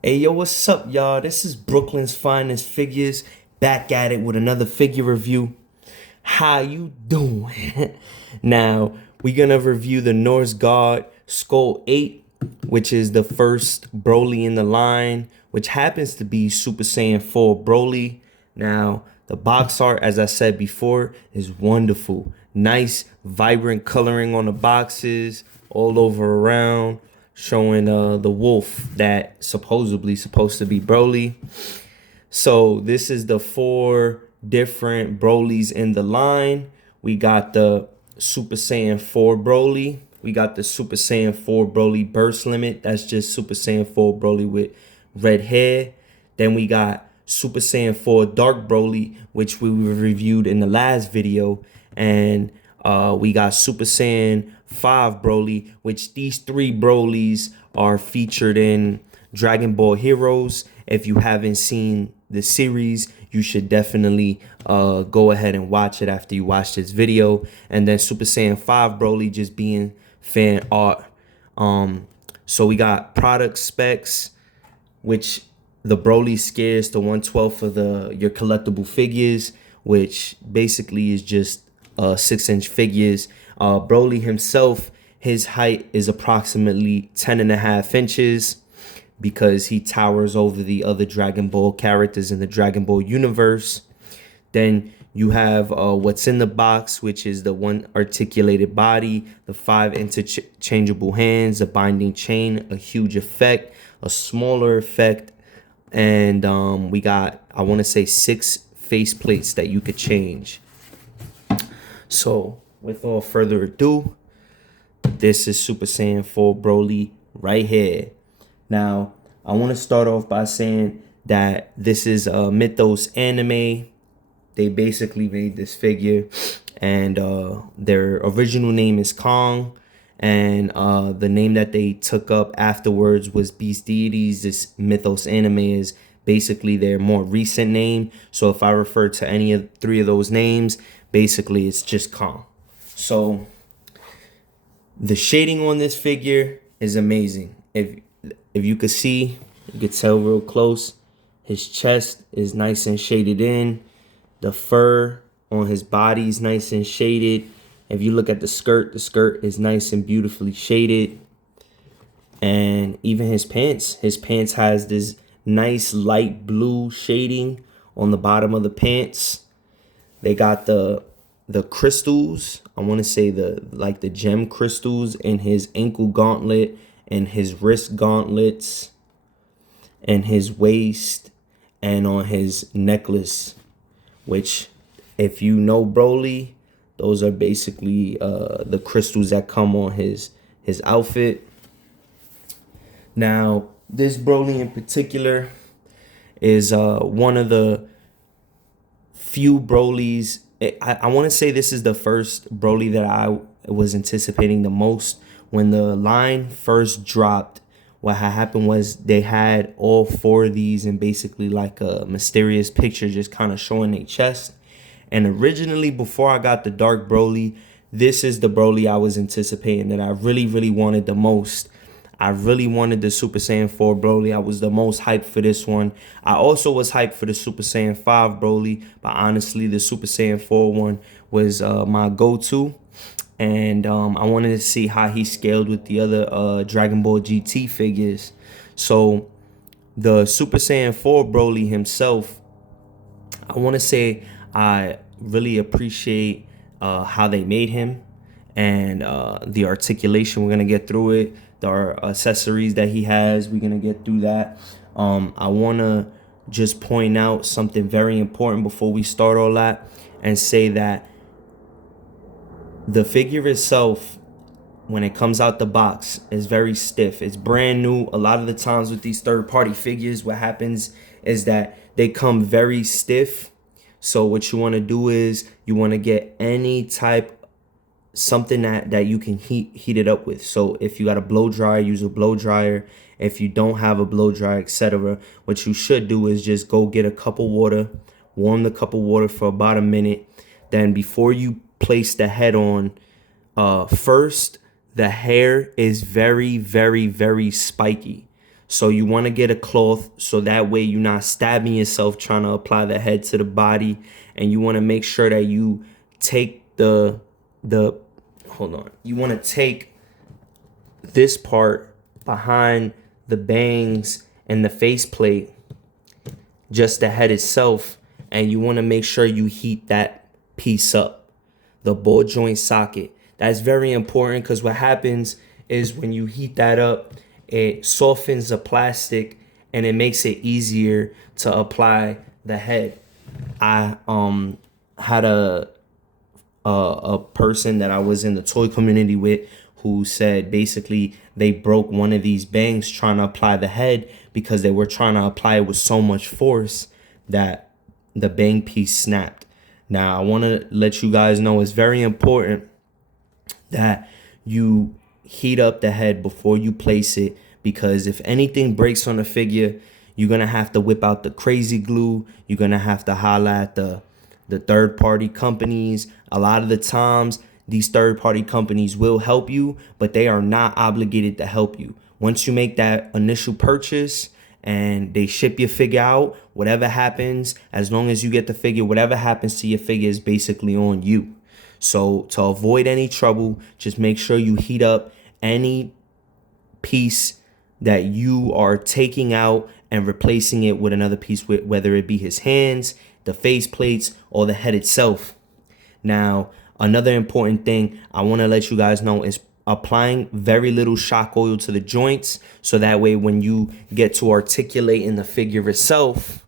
Hey yo, what's up, y'all? This is Brooklyn's finest figures, back at it with another figure review. How you doing? Now, we're gonna review the Norse god Skoll 8, which is the first Broly in the line, which happens to be Super Saiyan 4 Broly. Now, the box art, as I said before, is wonderful. Nice, vibrant coloring on the boxes, all over around, showing the wolf that supposedly supposed to be Broly. So this is the four different Brolys in the line. We got the Super Saiyan 4 Broly. We got the Super Saiyan 4 Broly Burst Limit. That's just Super Saiyan 4 Broly with red hair. Then we got Super Saiyan 4 Dark Broly, which we reviewed in the last video. And we got Super Saiyan 5 Broly, which these three Brolys are featured in Dragon Ball Heroes. If you haven't seen the series, you should definitely go ahead and watch it after you watch this video. And then Super Saiyan 5 Broly just being fan art. So we got product specs, which the Broly scares to 1/12 of your collectible figures, which basically is just 6-inch figures. Broly himself, his height is approximately 10.5 inches because he towers over the other Dragon Ball characters in the Dragon Ball universe. Then you have what's in the box, which is the one articulated body, the 5 interchangeable hands, a binding chain, a huge effect, a smaller effect, and we got, I want to say, 6 face plates that you could change. So without further ado, this is Super Saiyan 4 Broly right here. Now, I want to start off by saying that this is a Mythos anime. They basically made this figure, and their original name is Kong, and the name that they took up afterwards was Beast Deities. This Mythos anime is basically their more recent name. So if I refer to any of three of those names, basically it's just Kong. So the shading on this figure is amazing. If you could see, you could tell real close, his chest is nice and shaded in. The fur on his body is nice and shaded. If you look at the skirt is nice and beautifully shaded. And even his pants has this nice light blue shading on the bottom of the pants. They got the crystals, I want to say the gem crystals in his ankle gauntlet and his wrist gauntlets and his waist and on his necklace, which, if you know Broly, those are basically the crystals that come on his outfit. Now, this Broly in particular is one of the few Brolys. I want to say this is the first Broly that I was anticipating the most. When the line first dropped, what had happened was they had all four of these in basically like a mysterious picture just kind of showing their chest. And originally, before I got the Dark Broly, this is the Broly I was anticipating, that I really, really wanted the most. I really wanted the Super Saiyan 4 Broly. I was the most hyped for this one. I also was hyped for the Super Saiyan 5 Broly, but honestly, the Super Saiyan 4 one was my go-to. And I wanted to see how he scaled with the other Dragon Ball GT figures. So the Super Saiyan 4 Broly himself, I want to say I really appreciate how they made him and the articulation. We're going to get through it. The accessories that he has, we're going to get through that. I want to just point out something very important before we start all that and say that the figure itself, when it comes out the box, is very stiff. It's brand new. A lot of the times with these third-party figures, what happens is that they come very stiff. So what you want to do is you want to get any type, something that you can heat it up with. So if you got a blow dryer, use a blow dryer. If you don't have a blow dryer, etc., what you should do is just go get a cup of water, warm the cup of water for about a minute. Then before you place the head on, first, the hair is very, very, very spiky. So you want to get a cloth so that way you're not stabbing yourself trying to apply the head to the body. And you want to make sure that you take the hold on. You want to take this part behind the bangs and the faceplate, just the head itself, and you want to make sure you heat that piece up, the ball joint socket. That's very important because what happens is when you heat that up, it softens the plastic and it makes it easier to apply the head. I had a person that I was in the toy community with who said basically they broke one of these bangs trying to apply the head because they were trying to apply it with so much force that the bang piece snapped. Now, I want to let you guys know it's very important that you heat up the head before you place it, because if anything breaks on the figure, you're going to have to whip out the crazy glue. You're going to have to holler at the third-party companies. A lot of the times, these third-party companies will help you, but they are not obligated to help you. Once you make that initial purchase and they ship your figure out, whatever happens, as long as you get the figure, whatever happens to your figure is basically on you. So to avoid any trouble, just make sure you heat up any piece that you are taking out and replacing it with another piece, with whether it be his hands, the face plates, or the head itself. Now, another important thing I want to let you guys know is applying very little shock oil to the joints, so that way when you get to articulating the figure itself,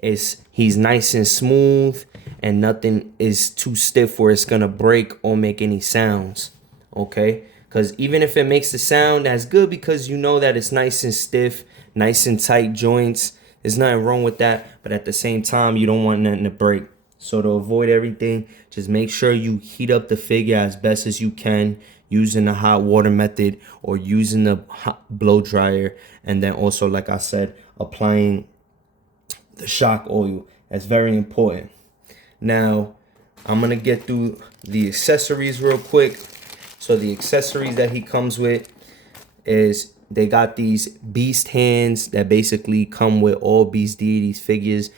he's nice and smooth and nothing is too stiff where it's gonna break or make any sounds. Okay, because even if it makes the sound, that's good because you know that it's nice and stiff, nice and tight joints. There's nothing wrong with that, but at the same time, you don't want nothing to break. So to avoid everything, just make sure you heat up the figure as best as you can using the hot water method or using the hot blow dryer. And then also, like I said, applying the shock oil. That's very important. Now, I'm going to get through the accessories real quick. So the accessories that he comes with is they got these beast hands that basically come with all beast deities figures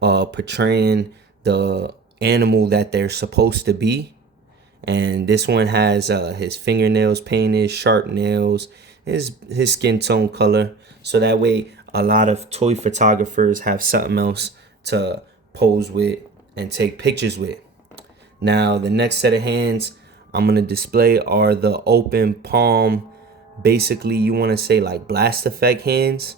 portraying the animal that they're supposed to be. And this one has his fingernails painted, sharp nails, his skin tone color. So that way a lot of toy photographers have something else to pose with and take pictures with. Now, the next set of hands I'm going to display are the open palm. Basically, you want to say like blast effect hands.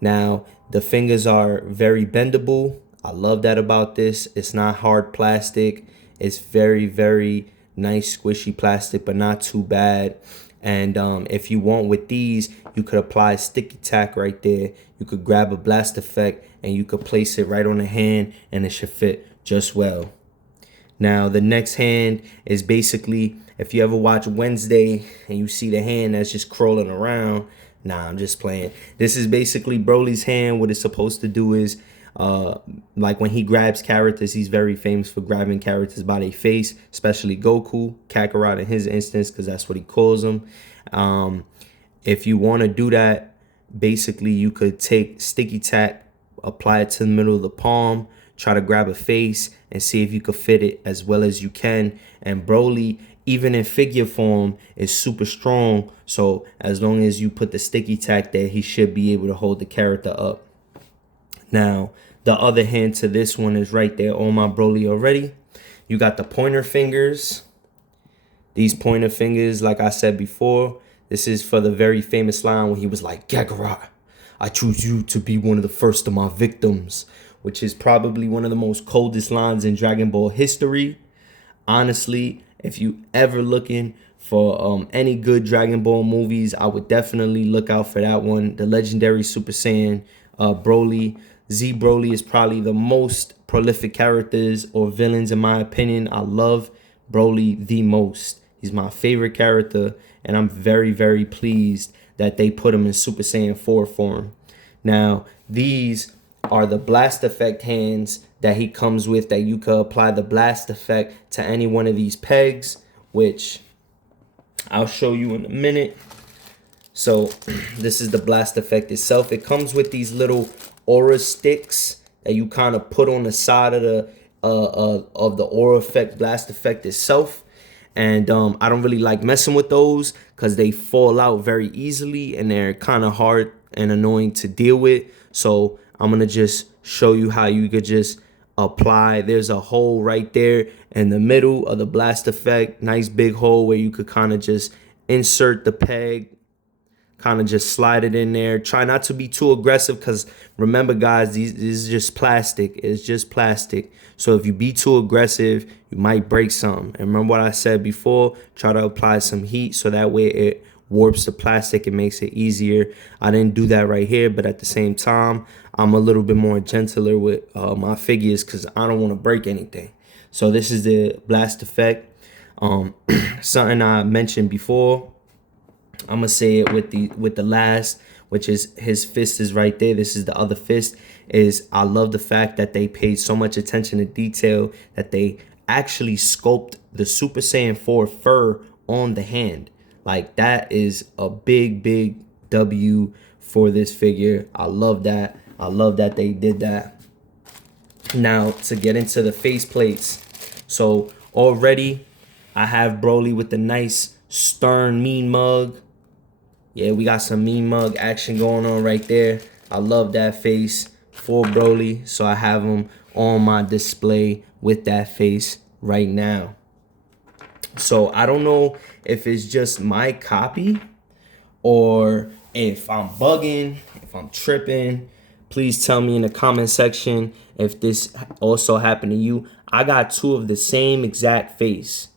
Now, the fingers are very bendable. I love that about this. It's not hard plastic. It's very, very nice squishy plastic, but not too bad. And if you want with these, you could apply sticky tack right there. You could grab a blast effect and you could place it right on the hand and it should fit just well. Now, the next hand is basically, if you ever watch Wednesday and you see the hand that's just crawling around, nah, I'm just playing. This is basically Brolys' hand. What it's supposed to do is, like when he grabs characters, he's very famous for grabbing characters by their face, especially Goku, Kakarot in his instance, because that's what he calls them. If you want to do that, basically you could take sticky tack, apply it to the middle of the palm, try to grab a face and see if you could fit it as well as you can. And Broly, even in figure form, is super strong. So as long as you put the sticky tack there, he should be able to hold the character up. Now, the other hand to this one is right there on my Broly already. You got the pointer fingers. These pointer fingers, like I said before, this is for the very famous line when he was like, Kakarot, I choose you to be one of the first of my victims, which is probably one of the most coldest lines in Dragon Ball history. Honestly, if you ever looking for any good Dragon Ball movies, I would definitely look out for that one. The legendary Super Saiyan Broly. Z Broly is probably the most prolific characters or villains in my opinion. I love Broly the most. He's my favorite character, and I'm very, very pleased that they put him in Super Saiyan 4 form. Now, these are the blast effect hands that he comes with, that you could apply the blast effect to any one of these pegs, which I'll show you in a minute. So this is the blast effect itself. It comes with these little aura sticks that you kind of put on the side of the aura effect blast effect itself. And I don't really like messing with those because they fall out very easily and they're kind of hard and annoying to deal with. So I'm gonna just show you how you could just apply. There's a hole right there in the middle of the blast effect, nice big hole where you could kind of just insert the peg, kind of just slide it in there. Try not to be too aggressive because remember guys, this is just plastic. It's just plastic. So if you be too aggressive, you might break something. And remember what I said before, try to apply some heat so that way it warps the plastic and makes it easier. I didn't do that right here, but at the same time, I'm a little bit more gentler with my figures because I don't want to break anything. So this is the blast effect. Something I mentioned before, I'm gonna say it with the last, which is his fist is right there. This is the other fist. Is I love the fact that they paid so much attention to detail that they actually sculpt the Super Saiyan 4 fur on the hand. Like that is a big W for this figure. I love that. I love that they did that. Now to get into the face plates. So already I have Broly with the nice stern mean mug. Yeah, we got some mean mug action going on right there. I love that face for Broly. So I have him on my display with that face right now. So I don't know if it's just my copy or if I'm bugging, if I'm tripping. Please tell me in the comment section if this also happened to you. I got two of the same exact face.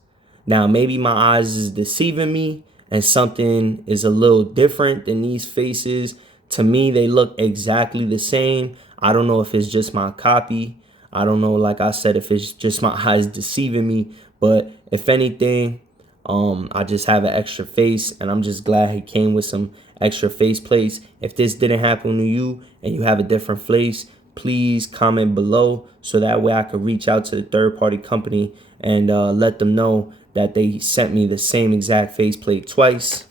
Now, maybe my eyes is deceiving me and something is a little different than these faces. To me, they look exactly the same. I don't know if it's just my copy. I don't know, like I said, if it's just my eyes deceiving me. But if anything, I just have an extra face, and I'm just glad he came with some extra face plates. If this didn't happen to you and you have a different face, please comment below so that way I could reach out to the third-party company and let them know that they sent me the same exact faceplate twice.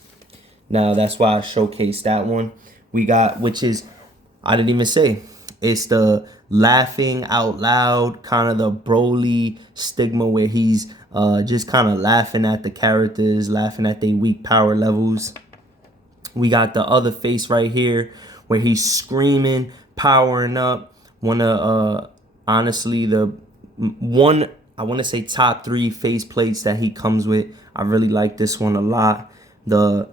Now that's why I showcased that one. We got, which is, I didn't even say, it's the laughing out loud, kind of the Broly stigma where he's just kind of laughing at the characters, laughing at their weak power levels. We got the other face right here where he's screaming, powering up. One of honestly the one, I want to say top 3 face plates that he comes with. I really like this one a lot. The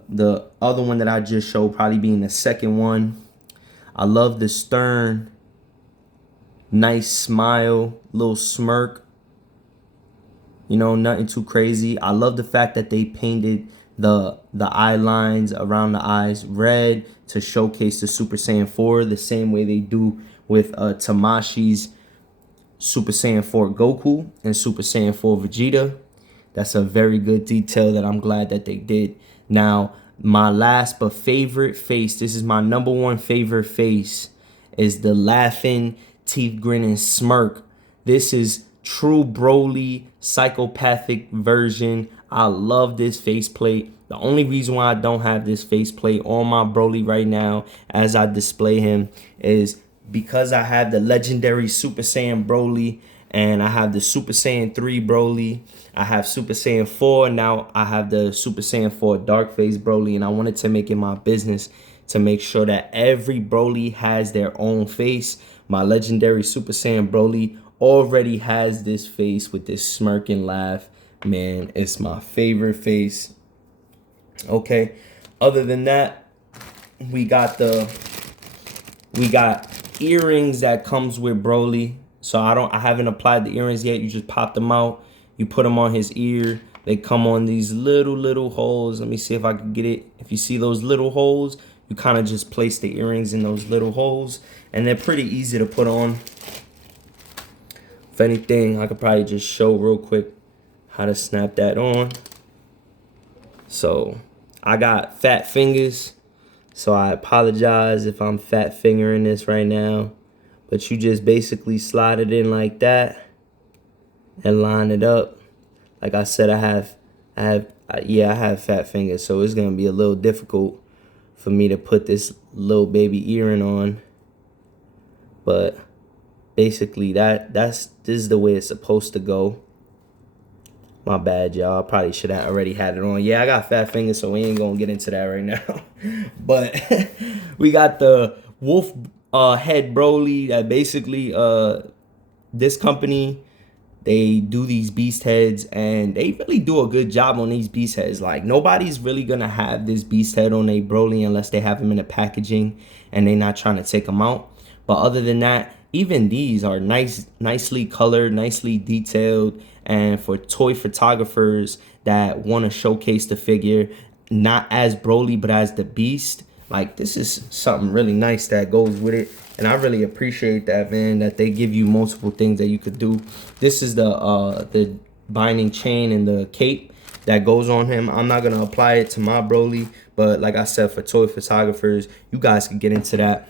other one that I just showed probably being the second one. I love the stern, nice smile, little smirk. You know, nothing too crazy. I love the fact that they painted the eye lines around the eyes red to showcase the Super Saiyan 4 the same way they do with Tamashi's Super Saiyan 4 Goku and Super Saiyan 4 Vegeta. That's a very good detail that I'm glad that they did. Now, my last but favorite face, this is my #1 favorite face, is the laughing, teeth grinning smirk. This is true Broly psychopathic version. I love this faceplate. The only reason why I don't have this faceplate on my Broly right now as I display him is because I have the legendary Super Saiyan Broly and I have the Super Saiyan 3 Broly. I have Super Saiyan 4. Now I have the Super Saiyan 4 Dark Phase Broly, and I wanted to make it my business to make sure that every Broly has their own face. My legendary Super Saiyan Broly already has this face with this smirking laugh. Man, it's my favorite face. Okay, other than that, we got earrings that comes with Broly. So I haven't applied the earrings yet. You just pop them out, you put them on his ear. They come on these little holes. Let me see if I can get it. If you see those little holes, you kind of just place the earrings in those little holes, and they're pretty easy to put on. If anything, I could probably just show real quick how to snap that on. So I got fat fingers, so I apologize if I'm fat fingering this right now, but you just basically slide it in like that and line it up. Like I said, I have fat fingers, so it's gonna be a little difficult for me to put this little baby earring on. But basically this is the way it's supposed to go. My bad, y'all. Probably should have already had it on. Yeah, I got fat fingers, so we ain't gonna get into that right now. But we got the wolf head Broly that basically this company, they do these beast heads, and they really do a good job on these beast heads. Like, nobody's really gonna have this beast head on a Broly unless they have them in the packaging and they're not trying to take them out. But other than that, even these are nicely colored, nicely detailed, and for toy photographers that want to showcase the figure not as Broly but as the beast, like, this is something really nice that goes with it. And I really appreciate that, man, that they give you multiple things that you could do. This is the binding chain and the cape that goes on him. I'm not gonna apply it to my Broly, but like I said, for toy photographers, you guys can get into that.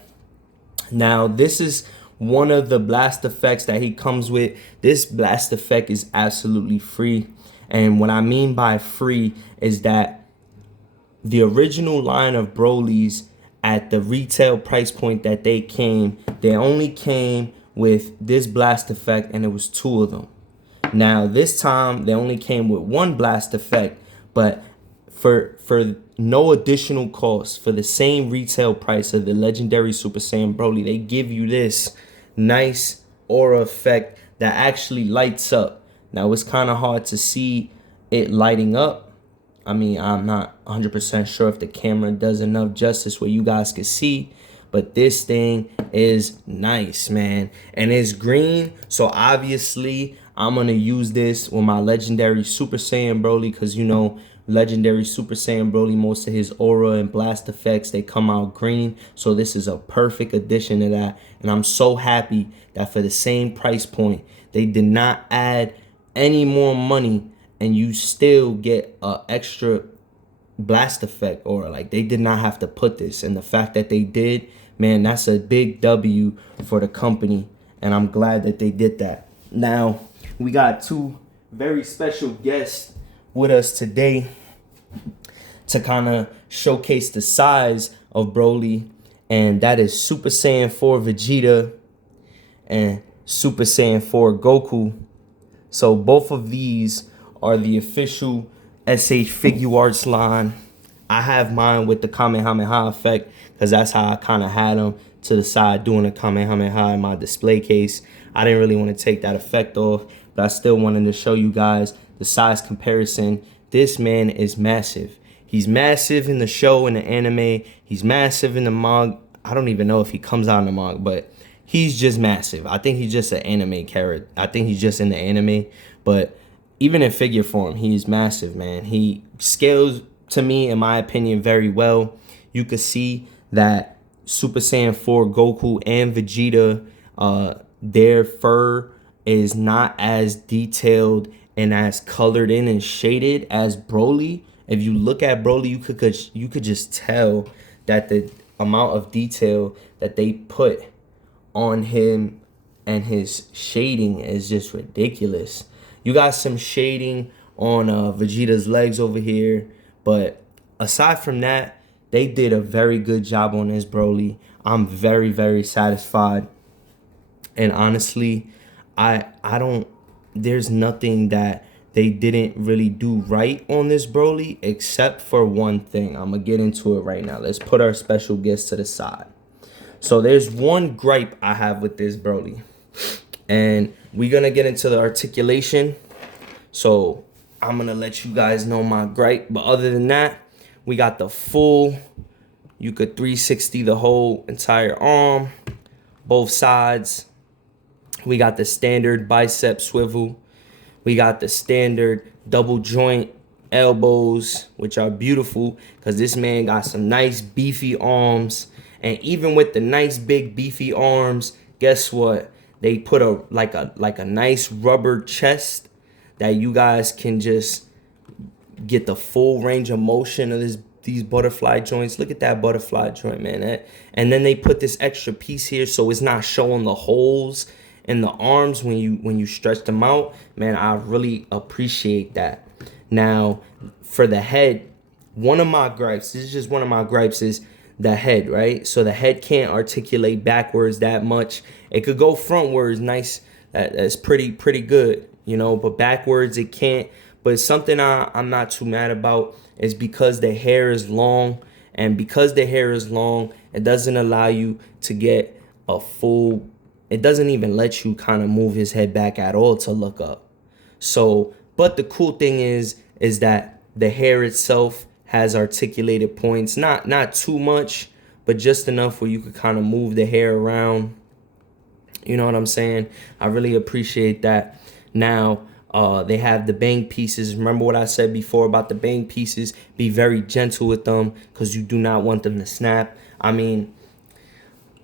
Now, this is one of the blast effects that he comes with. This blast effect is absolutely free. And what I mean by free is that the original line of Brolys, at the retail price point that they only came with this blast effect, and it was 2 of them. Now, this time, they only came with 1 blast effect, but for no additional cost, for the same retail price of the legendary Super Saiyan Broly, they give you this nice aura effect that actually lights up. Now, it's kind of hard to see it lighting up. I mean, I'm not 100% sure if the camera does enough justice where you guys can see, but this thing is nice, man. And it's green, so obviously I'm going to use this with my legendary Super Saiyan Broly, because, you know, legendary Super Saiyan Broly, most of his aura and blast effects, they come out green. So this is a perfect addition to that. And I'm so happy that for the same price point, they did not add any more money, and you still get a extra blast effect, or like, they did not have to put this. And the fact that they did, man, that's a big W for the company, and I'm glad that they did that. Now, we got 2 very special guests with us today to kind of showcase the size of Broly, and that is Super Saiyan 4 Vegeta and Super Saiyan 4 Goku. So both of these are the official SH Figure Arts line. I have mine with the Kamehameha effect, because that's how I kind of had them to the side doing a Kamehameha in my display case. I didn't really want to take that effect off, but I still wanted to show you guys the size comparison. This man is massive. He's massive in the show, in the anime. He's massive in the manga. I don't even know if he comes out in the manga, but he's just massive. I think he's just an anime character. I think he's just in the anime, but even in figure form, he's massive, man. He scales, to me, in my opinion, very well. You could see that Super Saiyan 4 Goku and Vegeta, their fur is not as detailed and as colored in and shaded as Broly. If you look at Broly, you could just tell that the amount of detail that they put on him and his shading is just ridiculous. You got some shading on Vegeta's legs over here, but aside from that, they did a very good job on this Broly. I'm very, very satisfied. And honestly, there's nothing that they didn't really do right on this Broly, except for one thing. I'm gonna get into it right now. Let's put our special guest to the side. So there's one gripe I have with this Broly, and we're gonna get into the articulation. So I'm gonna let you guys know my gripe. But other than that, we got the full, you could 360 the whole entire arm, both sides. We got the standard bicep swivel. We got the standard double joint elbows, which are beautiful, because this man got some nice beefy arms. And even with the nice big beefy arms, guess what? They put a like a nice rubber chest that you guys can just get the full range of motion of these butterfly joints. Look at that butterfly joint, man. And then they put this extra piece here so it's not showing the holes in the arms when you stretch them out. Man, I really appreciate that. Now, for the head, one of my gripes, this is just one of my gripes, is the head, right? So the head can't articulate backwards that much. It could go frontwards, nice. That's pretty good, you know, but backwards it can't. But something I'm not too mad about is because the hair is long, and because the hair is long, it doesn't allow you to get a full, it doesn't even let you kind of move his head back at all to look up. So, but the cool thing is that the hair itself has articulated points, not too much, but just enough where you could kind of move the hair around. You know what I'm saying? I really appreciate that. Now, they have the bang pieces. Remember what I said before about the bang pieces? Be very gentle with them because you do not want them to snap. I mean,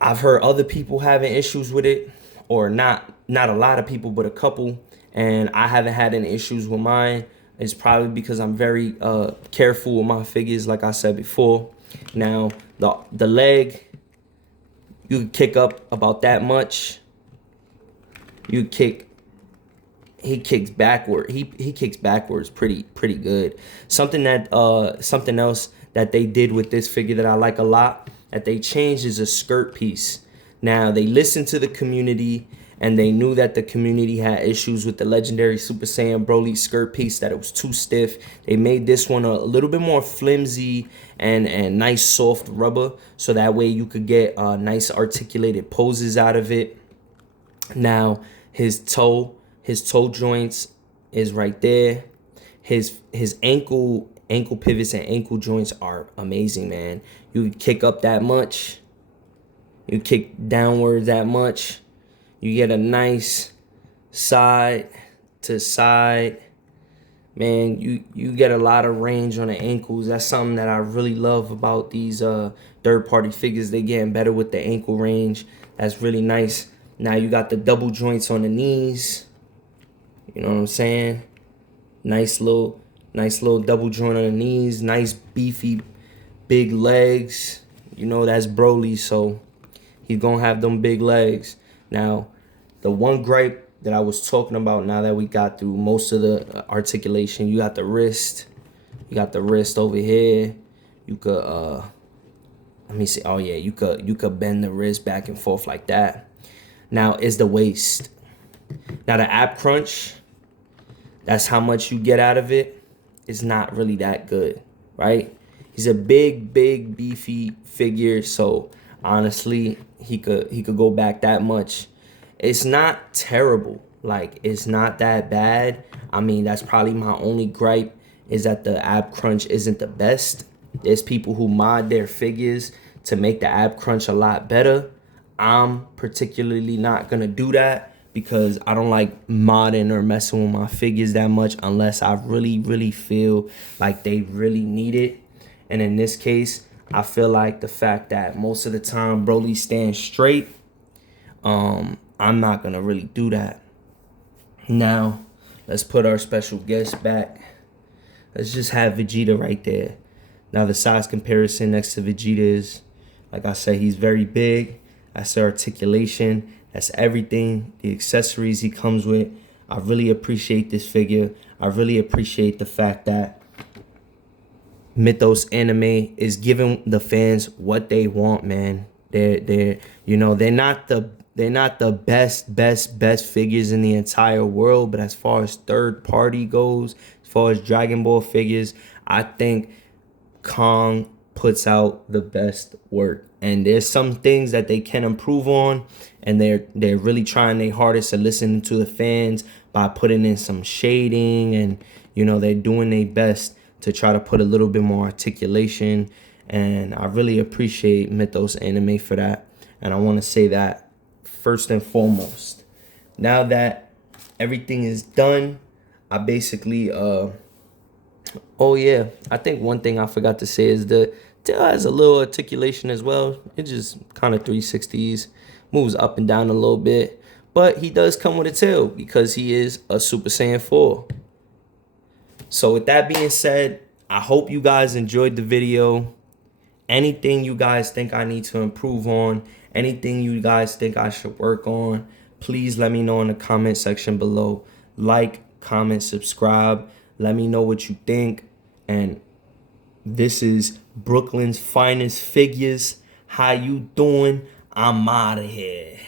I've heard other people having issues with it, or not a lot of people, but a couple, and I haven't had any issues with mine. It's probably because I'm very careful with my figures, like I said before. Now, the leg, you can kick up about that much. You kick, he kicks backward. He kicks backwards pretty good. Something else that they did with this figure that I like a lot, that they changed, is a skirt piece. Now, they listened to the community, and they knew that the community had issues with the legendary Super Saiyan Broly skirt piece, that it was too stiff. They made this one a little bit more flimsy and nice soft rubber, so that way you could get nice articulated poses out of it. Now, his toe joints is right there. His ankle pivots and ankle joints are amazing, man. You kick up that much, you kick downwards that much, you get a nice side to side. Man, you get a lot of range on the ankles. That's something that I really love about these third-party figures. They getting better with the ankle range. That's really nice. Now you got the double joints on the knees. You know what I'm saying? Nice little double joint on the knees. Nice beefy big legs. You know that's Brolys, so he's gonna have them big legs. Now, the one gripe that I was talking about, now that we got through most of the articulation, you got the wrist. You got the wrist over here. You could let me see. Oh yeah, you could bend the wrist back and forth like that. Now is the waist. Now the ab crunch, that's how much you get out of it. It's not really that good, right? He's a big beefy figure, so honestly, he could go back that much. It's not terrible. Like, it's not that bad. I mean, that's probably my only gripe, is that the ab crunch isn't the best. There's people who mod their figures to make the ab crunch a lot better. I'm particularly not gonna do that because I don't like modding or messing with my figures that much unless I really feel like they really need it. And in this case, I feel like the fact that most of the time Broly stands straight, I'm not gonna really do that. Now, let's put our special guest back. Let's just have Vegeta right there. Now, the size comparison next to Vegeta is, like I said, he's very big. That's the articulation. That's everything. The accessories he comes with. I really appreciate this figure. I really appreciate the fact that Mythos Anime is giving the fans what they want, man. They're not the best figures in the entire world, but as far as third party goes, as far as Dragon Ball figures, I think Kong puts out the best work. And there's some things that they can improve on, and they're really trying their hardest to listen to the fans by putting in some shading, and they're doing their best to try to put a little bit more articulation. And I really appreciate Mythos Anime for that. And I want to say that first and foremost. Now that everything is done, I basically oh yeah, I think one thing I forgot to say is the tail has a little articulation as well. It just kind of 360s, moves up and down a little bit, but he does come with a tail because he is a Super Saiyan 4. So with that being said, I hope you guys enjoyed the video. Anything you guys think I need to improve on, anything you guys think I should work on, please let me know in the comment section below. Like, comment, subscribe. Let me know what you think. And This is Brooklyn's finest figures. How you doing? I'm out of here.